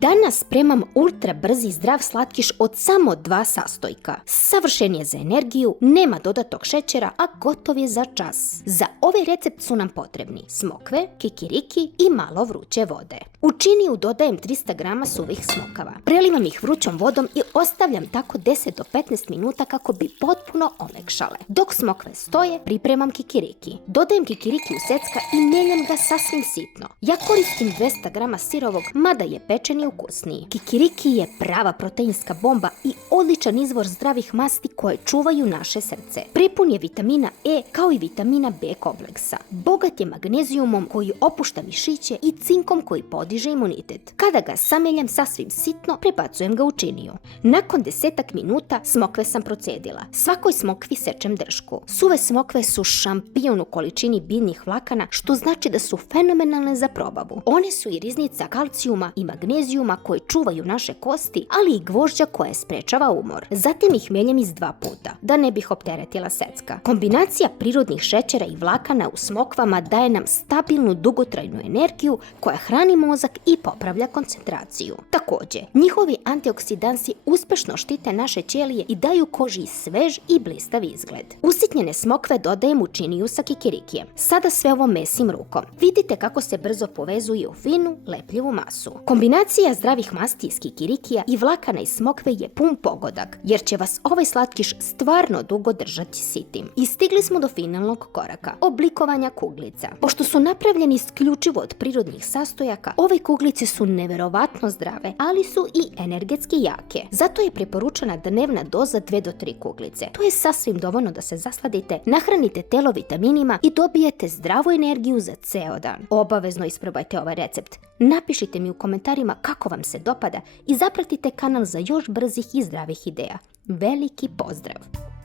Danas spremam ultra brzi zdrav slatkiš od samo 2 sastojka. Savršen je za energiju, nema dodatog šećera, a gotov je za čas. Za ovaj recept su nam potrebni smokve, kikiriki i malo vruće vode. U činiju dodajem 300 grama suvih smokava. Prelivam ih vrućom vodom i ostavljam tako 10 do 15 minuta kako bi potpuno omekšale. Dok smokve stoje, pripremam kikiriki. Dodajem kikiriki u secka i mijenjam ga sasvim sitno. Ja koristim 200 grama sirovog, mada je pečeni ukusniji. Kikiriki je prava proteinska bomba i odličan izvor zdravih masti koje čuvaju naše srce. Prepun je vitamina E kao i vitamina B kompleksa. Bogat je magnezijumom koji opušta mišiće i cinkom koji podiže imunitet. Kada ga sameljam sasvim sitno, prebacujem ga u činiju. Nakon 10 minuta smokve sam procedila. Svakoj smokvi sečem dršku. Suve smokve su šampion u količini biljnih vlakana, što znači da su fenomenalne za probavu. One su i riznica kalcijuma i magnezijuma koji čuvaju naše kosti, ali i gvožđa koja sprečava umor. Zatim ih meljem iz 2 puta, da ne bih opteretila secka. Kombinacija prirodnih šećera i vlakana u smokvama daje nam stabilnu dugotrajnu energiju koja hrani mozak i popravlja koncentraciju. Također, njihovi antioksidansi uspešno štite naše ćelije i daju koži svež i blistav izgled. Usitnjene smokve dodajem u činiju sa kikirikijem. Sada sve ovo mesim rukom. Vidite kako se brzo povezuje u finu, lepljivu masu. Kombinacija zdravih masti iz kikirikija i vlakana iz smokve je pun pogodak, jer će vas ovaj slatkiš stvarno dugo držati sitim. I stigli smo do finalnog koraka, oblikovanja kuglica. Pošto su napravljeni isključivo od prirodnih sastojaka, ove kuglice su neverovatno zdrave, ali su i energetski jake. Zato je preporučena dnevna doza 2 do 3 kuglice. To je sasvim dovoljno da se zasladite, nahranite telo vitaminima i dobijete zdravu energiju za ceo dan. Obavezno isprobajte ovaj recept. Napišite mi u komentarima kako vam se dopada i zapratite kanal za još brzih i zdravih ideja. Veliki pozdrav!